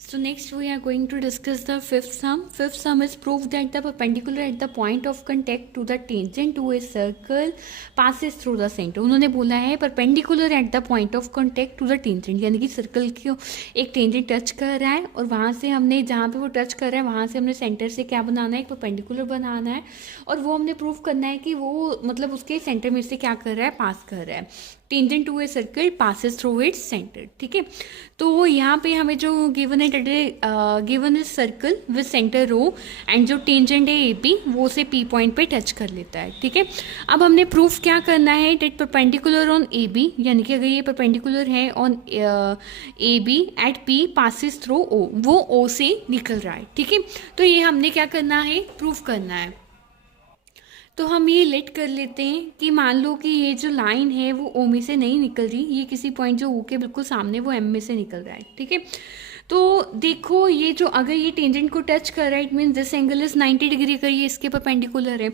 So next we are going to discuss the fifth sum. Fifth sum is proof that the perpendicular at the point of contact to the tangent to a circle passes through the center. उन्होंने बोला है perpendicular at the point of contact to the tangent, यानी कि circle को एक tangent touch कर रहा है और वहाँ से हमने जहाँ पे वो टच कर रहा है वहाँ से हमने सेंटर से क्या बनाना है, एक परपेंडिकुलर बनाना है और वो हमने प्रूफ करना है कि वो मतलब उसके सेंटर में से क्या कर रहा है, पास कर रहा है. Tangent to a circle passes through its centre. ठीक है, तो यहाँ पे हमें जो गिवन है given is circle with centre O and जो टेंजेंट है ए पी वो से पी पॉइंट पे टच कर लेता है. ठीक है, अब हमने प्रूफ क्या करना है, that perpendicular on A B, यानी कि अगर ये परपेंडिकुलर है on A B at P passes through O, वो ओ से निकल रहा है. ठीक है, तो ये हमने क्या करना है, प्रूफ करना है. तो हम ये लेट कर लेते हैं कि मान लो कि ये जो लाइन है वो ओ में से नहीं निकल रही, ये किसी पॉइंट जो ओ के बिल्कुल सामने वो एम में से निकल रहा है. ठीक है, तो देखो ये जो अगर ये टेंजेंट को टच कर रहा है it mean this angle is 90 degree का, ये इसके परपेंडिकुलर है.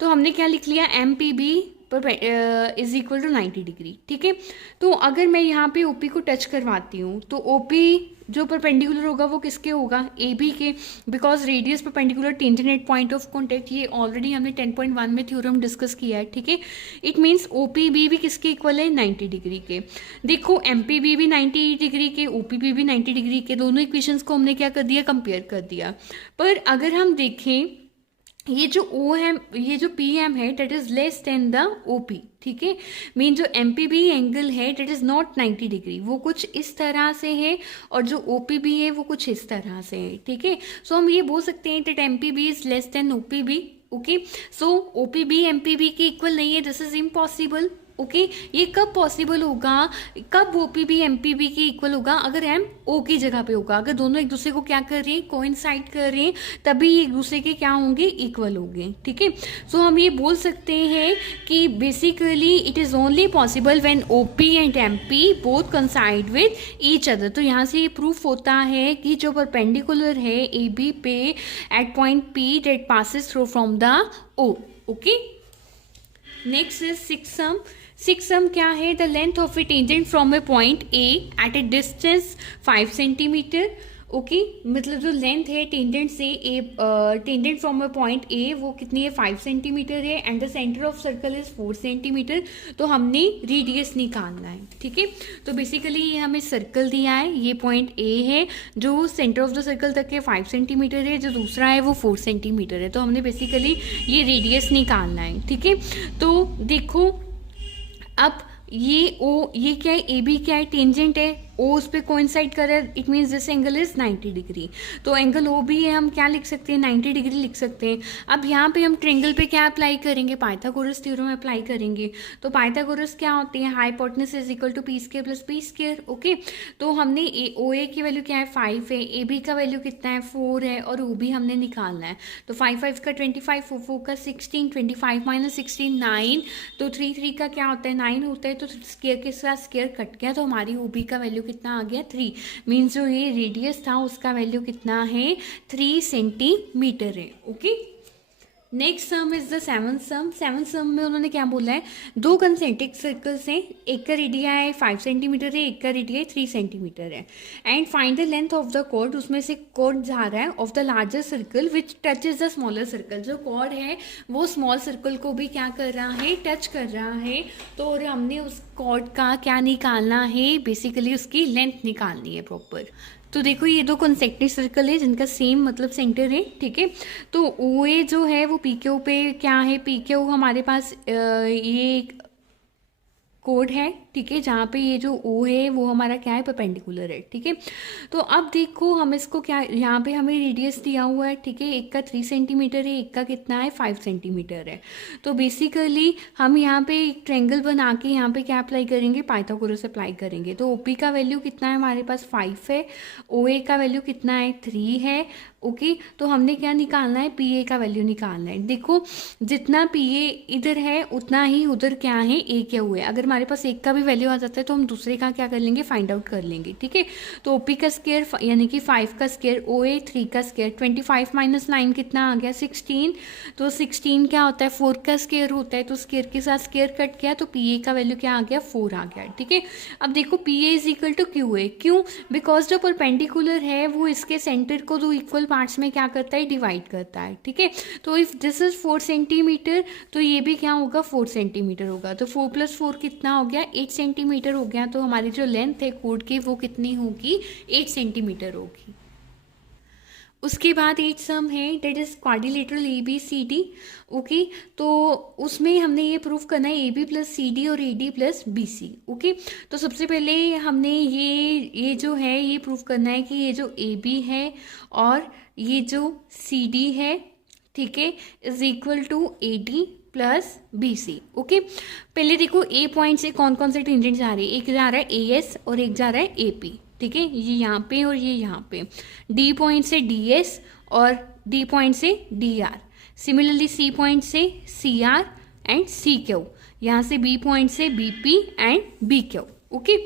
तो हमने क्या लिख लिया, M P B is equal to 90 degree. ठीक है, तो अगर मैं यहाँ पे ओपी को टच करवाती हूँ तो ओपी जो परपेंडिकुलर होगा वो किसके होगा, ए बी के, because radius perpendicular tangent at point of contact, ये ऑलरेडी हमने 10.1 में थ्योरम डिस्कस किया है. ठीक है, it means O P B भी किसके इक्वल है, 90 डिग्री के. देखो एम पी बी भी 90 डिग्री के, ओ पी बी भी 90 डिग्री के, दोनों इक्वेशंस को हमने क्या कर दिया, कंपेयर कर दिया. पर अगर हम देखें ये जो ओ है, ये जो पी एम है that is less than the O P. ठीक है, मीन जो एम पी बी एंगल है डेट इज नॉट 90 डिग्री, वो कुछ इस तरह से है और जो ओ पी बी है वो कुछ इस तरह से है. ठीक है, सो हम ये बोल सकते हैं that M P B is less than O P B. Okay, so O P B M P B के इक्वल नहीं है, दिस इज इम्पॉसिबल. ओके, ये कब पॉसिबल होगा, कब O P B M P B के इक्वल होगा, अगर एम ओ की जगह पे होगा, अगर दोनों एक दूसरे को क्या कर रहे हैं, कोइंसाइड कर रहे हैं, तभी एक दूसरे के क्या होंगे, इक्वल होंगे. ठीक है, सो हम ये बोल सकते हैं कि basically it is only possible when O P and M P both coincide with each other. तो यहाँ से ये प्रूफ होता है कि जो परपेंडिकुलर है ए बी पे at point P that passes through from the O. Okay, next is six sum. Six sum क्या है, the length of a tangent from a point A at a distance 5 centimetre. Okay, मतलब जो length है tangent से A, tangent from a point A वो कितनी है, 5 centimetre है and the centre of circle is 4 centimetre. तो हमने रेडियस निकालना है. ठीक है, तो बेसिकली ये हमें सर्कल दिया है, ये पॉइंट ए है जो सेंटर ऑफ द सर्कल तक है 5 सेंटीमीटर है, जो दूसरा है वो 4 सेंटीमीटर है. तो हमने बेसिकली ये रेडियस निकालना है. ठीक है, तो देखो अब ये क्या है, ए बी क्या है, टेंजेंट है, ओ उस पर कोइंसाइड कर रहा है, it means this angle is 90 degree. तो एंगल ओ भी है, हम क्या लिख सकते हैं, 90 डिग्री लिख सकते हैं. अब यहाँ पे हम ट्रेंगल पे क्या अप्लाई करेंगे, पाइथागोरस थ्योरम अप्लाई करेंगे. तो पाइथागोरस क्या होते हैं, hypotenuse is equal to P square plus B square. Okay, तो हमने ओ ए की वैल्यू क्या है, 5 है, ए बी का वैल्यू कितना है, 4 है और ओ भी हमने निकालना है. तो 5 5 का 25, 4 4 का 16, 25 माइनस 16 9, तो 3 3 का क्या होता है, 9 होता है. तो स्क्वायर के साथ स्क्वायर कट गया, तो हमारी ओ बी का वैल्यू कितना आ गया, 3. मीन्स जो ये रेडियस था उसका वैल्यू कितना है, 3 सेंटीमीटर है. Okay, next sum is the seventh sum. Seventh sum में उन्होंने क्या बोला है, दो कंसेंट्रिक सर्कल्स हैं, एक का रेडिया है 5 सेंटीमीटर है, एक का रेडिया 3 सेंटीमीटर है. And find the length of the chord, उसमें से कॉर्ड जा रहा है of the larger circle which touches the smaller circle. जो कॉर्ड है वो स्मॉल सर्कल को भी क्या कर रहा है, टच कर रहा है. तो और हमने उस कॉर्ड का क्या निकालना है, बेसिकली उसकी लेंथ निकालनी है प्रॉपर. तो देखो ये दो कॉन्सेंट्रिक सर्कल है जिनका सेम मतलब सेंटर है. ठीक है, तो ओ ए जो है वो पी क्यू पे क्या है, पी क्यू हमारे पास ये कोड है. ठीक है, जहाँ पे ये जो ओ है वो हमारा क्या है, परपेंडिकुलर है. ठीक है, तो अब देखो हम इसको क्या, यहाँ पे हमें रेडियस दिया हुआ है. ठीक है, एक का 3 सेंटीमीटर है, एक का कितना है, 5 सेंटीमीटर है. तो बेसिकली हम यहाँ पे एक ट्रेंगल बना के यहाँ पे क्या अप्लाई करेंगे, पाइथागोरस अप्लाई करेंगे. तो ओ पी का वैल्यू कितना है हमारे पास, 5 है, ओ ए का वैल्यू कितना है, 3 है, ओके, तो हमने क्या निकालना है, पी ए का वैल्यू निकालना है। देखो जितना पी ए इधर है उतना ही उधर क्या है, ए क्या हुआ है। अगर हमारे पास एक का भी वैल्यू आ जाता है तो हम दूसरे का क्या कर लेंगे, फाइंड आउट कर लेंगे, ठीक है। तो ओ पी का स्केयर यानी कि 5 का स्केयर, ओ ए 3 का स्केयर, 25 माइनस 9 कितना आ गया, 16। तो 16 क्या होता है, 4 का स्केयर होता है, तो स्केयर के साथ स्केयर कट गया, तो पी ए का वैल्यू क्या आ गया, 4 आ गया, ठीक है। अब देखो P A is equal to Q A, क्यों, बिकॉज जो परपेंडिकुलर है वो इसके सेंटर को दो इक्वल पार्ट्स में क्या करता है, डिवाइड करता है, ठीक है। तो इफ दिस इज 4 सेंटीमीटर तो ये भी क्या होगा, 4 सेंटीमीटर होगा। तो 4 + 4 कितना हो गया, 8 सेंटीमीटर हो गया। तो हमारी जो लेंथ है कोड की वो कितनी होगी, 8 सेंटीमीटर होगी। उसके बाद 8 सम है, that is quadrilateral A B C D. Okay, तो उसमें हमने ये प्रूफ करना है A B plus C D और A D plus B C. Okay, तो सबसे पहले हमने ये जो है ये प्रूफ करना है कि ये जो ए बी है और ये जो सी डी है, ठीक है, is equal to A D plus B C. Okay, पहले देखो ए पॉइंट से कौन कौन से टेंजेंट जा रहे हैं, एक जा रहा है ए एस और एक जा रहा है ए पी, ठीक है, ये यहाँ पे और ये यहाँ पे। डी पॉइंट से डी एस और डी पॉइंट से D R. Similarly C point से C R and C Q, यहाँ से बी पॉइंट से B P and B Q. Okay,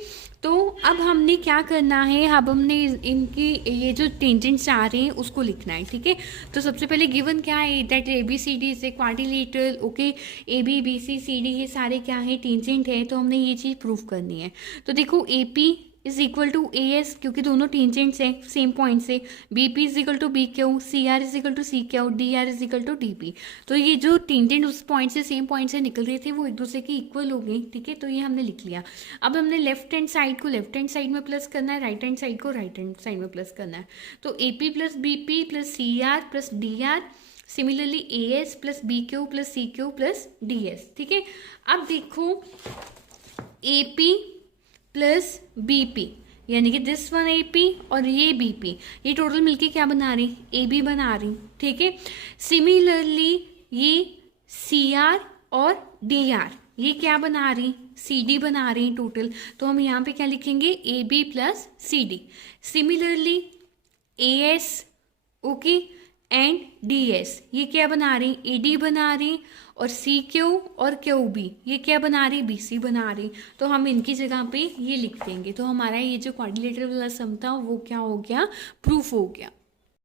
तो अब हमने क्या करना है, अब हमने इनकी ये जो टेंजेंट्स आ रहे हैं उसको लिखना है, ठीक है। तो सबसे पहले गिवन क्या है, that A B C D is a quadrilateral. Okay, A B B C C D ये सारे क्या है, टेंजेंट है, तो हमने ये चीज़ प्रूफ करनी है। तो देखो A P is equal to A S, क्योंकि दोनों टेंजेंट्स हैं सेम पॉइंट से। B P is equal to B Q, C R is equal to C Q, D R is equal to D P. तो ये जो tangent उस point से same point से निकल रहे थे वो एक दूसरे के इक्वल हो गए, ठीक है। तो ये हमने लिख लिया। अब हमने लेफ्ट हैंड साइड को लेफ्ट हैंड साइड में प्लस करना है, राइट हैंड साइड को राइट हैंड साइड में प्लस करना है। तो A P plus B P plus C R plus D R, similarly A S plus B Q plus C Q plus D S, ठीक है। अब देखो A P plus B P यानी कि दिस वन ए पी और ये B P, ये total मिलके क्या बना रही, ए बी बना रही, ठीक है। सिमिलरली ये सी आर और डी आर ये क्या बना रही, सी डी बना रही टोटल। तो हम यहाँ पे क्या लिखेंगे, A B plus C D. Similarly A S, okay, and D S ये क्या बना रही, ए डी बना रही, और सी क्यू और क्यू बी ये क्या बना रही, बी सी बना रही। तो हम इनकी जगह पे ये लिख देंगे। तो हमारा ये जो क्वाड्रिलेटरल वाला सम था वो क्या हो गया, प्रूफ हो गया।